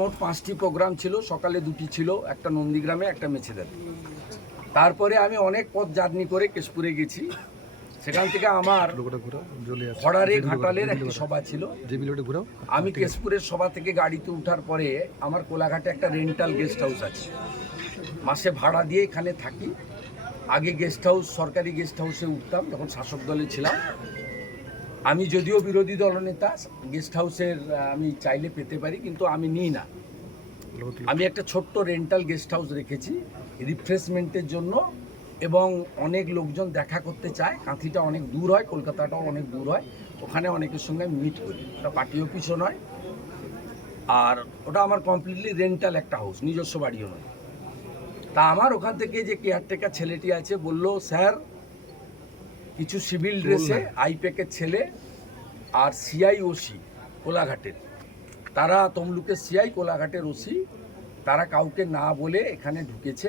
মোট পাঁচটি প্রোগ্রাম ছিল সকালে দুটি ছিল একটা নন্দীগ্রামে একটা মেছেদাতে তারপরে আমি অনেক পথ জার্নি করে কেশপুরে গেছি। সেখান থেকে আমার খড়ারে ঘাটালের একটি সভা ছিল। আমি কেশপুরের সভা থেকে গাড়িতে ওঠার পরে আমার কোলাঘাটে একটা রেন্টাল গেস্ট হাউস আছে। মাসে ভাড়া দিয়ে এখানে থাকি। আগে গেস্ট হাউস সরকারি গেস্ট হাউসে উঠতাম যখন শাসক দলে ছিলাম। আমি যদিও বিরোধী দলনেতা, গেস্ট হাউসের আমি চাইলে পেতে পারি, কিন্তু আমি নিই না। আমি একটা ছোট্ট রেন্টাল গেস্ট হাউস রেখেছি, রিফ্রেশমেন্টের জন্য, এবং অনেক লোকজন দেখা করতে চায়। কাঁথিটা অনেক দূর হয়, কলকাতাটাও অনেক দূর হয়। ওখানে অনেকের সঙ্গে মিট করি। ওটা পার্টি অফিসও নয়। আর ওটা আমার কমপ্লিটলি রেন্টাল একটা হাউস নিজস্ব বাড়িও নয়। তা আমার ওখান থেকে যে কেয়ারটেকার ছেলেটি আছে, বলল স্যার কিছু সিভিল ড্রেসে আইপ্যাকের ছেলে আর সিআই ওসি কোলাঘাটের। তারা তমলুকের সিআই কোলাঘাটের ওসি। তারা কাউকে না বলে এখানে ঢুকেছে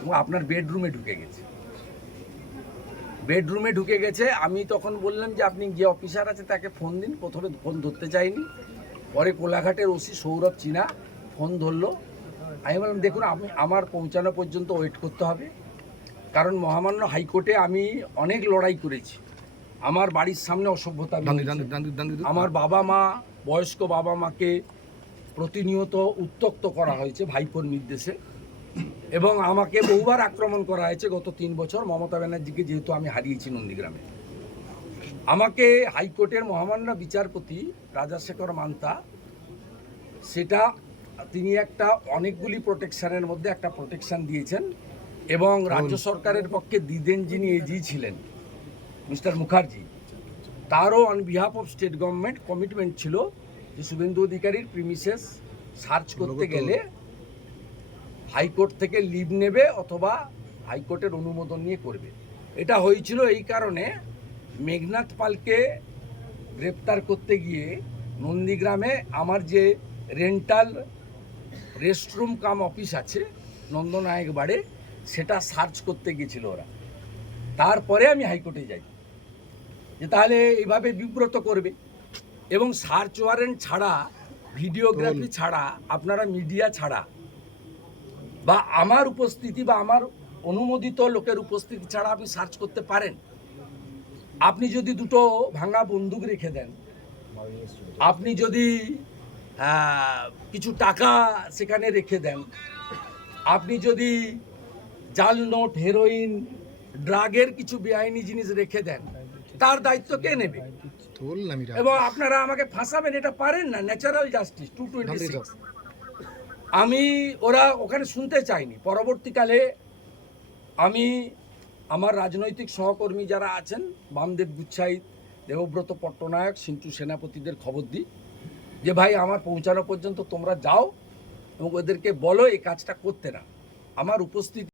এবং আপনার বেডরুমে ঢুকে গেছে। বেডরুমে ঢুকে গেছে। আমি তখন বললাম যে আপনি যে অফিসার আছে তাকে ফোন দিন। প্রথমে ফোন ধরতে চাইনি পরে কোলাঘাটের ওসি সৌরভ চীনা ফোন ধরলো। আমি বললাম দেখুন আমি আমার পৌঁছানো পর্যন্ত ওয়েট করতে হবে। কারণ মহামান্য হাইকোর্টে আমি অনেক লড়াই করেছি। আমার বাড়ির সামনে অসভ্যতা আমার বাবা মা বয়স্ক বাবা মাকে প্রতিনিয়ত উত্তক্ত করা হয়েছে ভাইপোর নির্দেশে। এবং আমাকে বহুবার আক্রমণ করা হয়েছে গত তিন বছর। মমতা ব্যানার্জিকে যেহেতু আমি হারিয়েছি নন্দীগ্রামে। আমাকে হাইকোর্টের মহামান্য বিচারপতি রাজাশেখর মান্তা সেটা তিনি একটা অনেকগুলি প্রোটেকশানের মধ্যে একটা প্রোটেকশান দিয়েছেন। এবং রাজ্য সরকারের পক্ষে দিদেন যিনি এজি ছিলেন মিস্টার মুখার্জি তারও on behalf of state government commitment ছিল যে শুভেন্দু অধিকারীর প্রিমিসেস সার্চ করতে গেলে হাইকোর্ট থেকে লিভ নেবে অথবা হাইকোর্টের অনুমোদন নিয়ে করবে। এটা হয়েছিল এই কারণে মেঘনাথ পালকে গ্রেপ্তার করতে গিয়ে নন্দীগ্রামে আমার যে রেন্টাল রেস্টরুম কাম অফিস আছে নন্দনায়ক বাড়ে সেটা সার্চ করতে গিয়েছিল ওরা। তারপরে আমি হাইকোর্টে যাই। যে তাহলে এইভাবে বিব্রত করবে। এবং সার্চ ওয়ারেন্ট ছাড়া ভিডিওগ্রাফি ছাড়া আপনারা মিডিয়া ছাড়া বা আমার উপস্থিতি বা আমার অনুমোদিত লোকের উপস্থিতি ছাড়া আপনি সার্চ করতে পারেন। আপনি যদি দুটো ভাঙা বন্দুক রেখে দেন আপনি যদি কিছু টাকা সেখানে রেখে দেন আপনি যদি জাল নোট হেরোইন ড্রাগের কিছু বেআইনি জিনিস রেখে দেন। তার দায়িত্ব কে নেবে? এবং আপনারা আমাকে ফাঁসাবেন এটা পারেন না natural justice two twenty six আমি ওরা ওখানে শুনতে চাইনি। পরবর্তীকালে আমি আমার রাজনৈতিক সহকর্মী যারা আছেন বামদেব গুচ্ছাইত দেবব্রত পট্টনায়ক সিন্টু সেনাপতিদের খবর দিই যে ভাই আমার পৌঁছানো পর্যন্ত তোমরা যাও এবং ওদেরকে বলো এই কাজটা করতে না। আমার উপস্থিতি